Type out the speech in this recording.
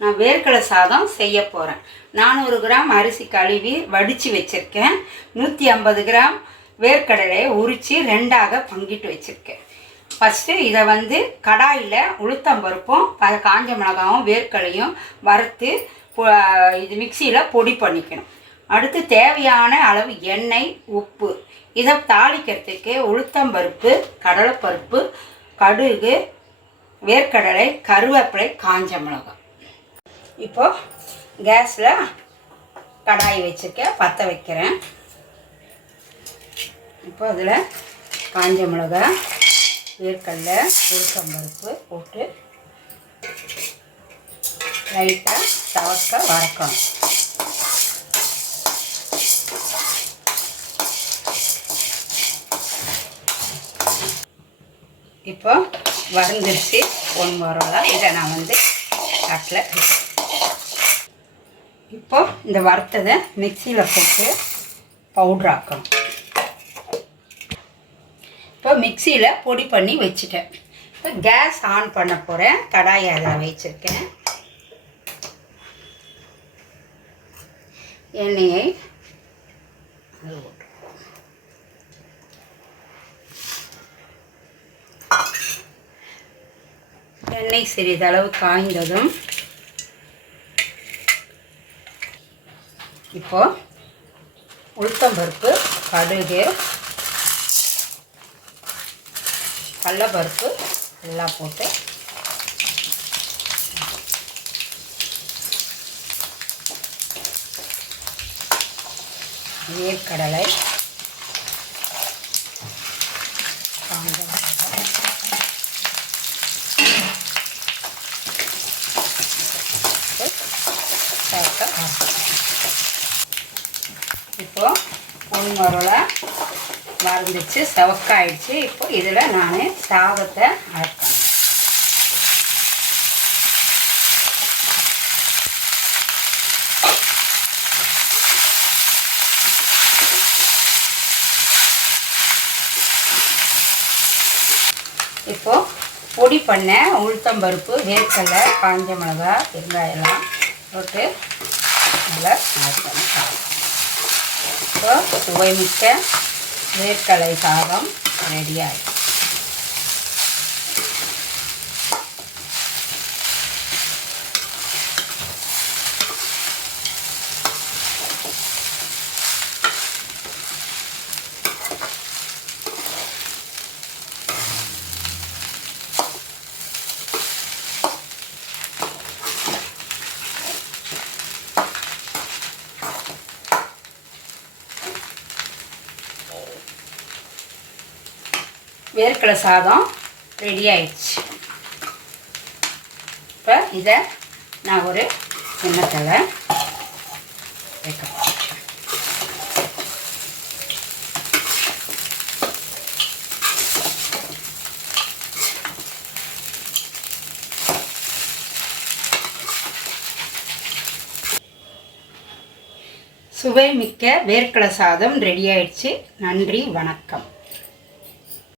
நான் வேர்க்கடலை சாதம் செய்ய போகிறேன் நானூறு கிராம் அரிசி கழுவி வடித்து வச்சுருக்கேன். நூற்றி ஐம்பது கிராம் வேர்க்கடலையை உரித்து ரெண்டாக பங்கிட்டு வச்சுருக்கேன். ஃபஸ்ட்டு இதை வந்து கடாயில் உளுத்தம்பருப்பும் காஞ்ச மிளகாவும் வேர்க்கடலையும் வறுத்து இது மிக்சியில் பொடி பண்ணிக்கணும். அடுத்து தேவையான அளவு எண்ணெய் உப்பு. இதை தாளிக்கிறதுக்கு உளுத்தம்பருப்பு கடலைப்பருப்பு கடுகு வேர்க்கடலை கருவேப்பிலை காஞ்ச மிளகாய். இப்போது கேஸில் கடாய் வச்சுருக்கேன் பற்ற வைக்கிறேன் இப்போ அதில் காஞ்ச மிளகாய் வேர்க்கடல உளுத்தம்பருப்பு போட்டு லைட்டாக தவக்க வறக்கணும் இப்போ வறந்துருச்சு ஒன் வரலாம் இதை நான் வந்து தட்டில் வைக்கிறேன். இப்போ இந்த வறுத்ததை மிக்சியில் போட்டு பவுட்ராக்கணும் இப்போ மிக்சியில் பொடி பண்ணி வச்சுட்டேன். இப்போ கேஸ் ஆன் பண்ண போகிறேன் கடாயை அதில் வச்சுருக்கேன். எண்ணெயை எண்ணெய் சிறிதளவு காய்ந்ததும் இப்போ உளுத்தம்பருப்பு கடுகு கடலப்பருப்பு எல்லாம் போட்டு வேர்க்கடலை காஞ்ச மிளகாய் சேர்க்க ஆரம்பிக்கலாம். இப்போ பொன்மரலை வறந்துச்சு செவக்காயிடுச்சு. இப்போ இதில் நான் சாதத்தை அரைக்கணும். இப்போ பொடி பண்ண உளுத்தம்பருப்பு வேர்க்கடலை காஞ்ச மிளகாய் வெங்காயம்லாம் போட்டு நல்லா அரைக்கணும். இப்போ சுவை மிக்க வேர்க்கடலை சாதம் ரெடி வேர்க்கடை வேர்க்கடலை சாதம் ரெடி ஆயிடுச்சு. இப்போ இதை நான் ஒரு கிண்ணத்தில் வைக்க சுவை மிக்க வேர்க்கடை சாதம் ரெடி ஆயிடுச்சு. நன்றி வணக்கம்.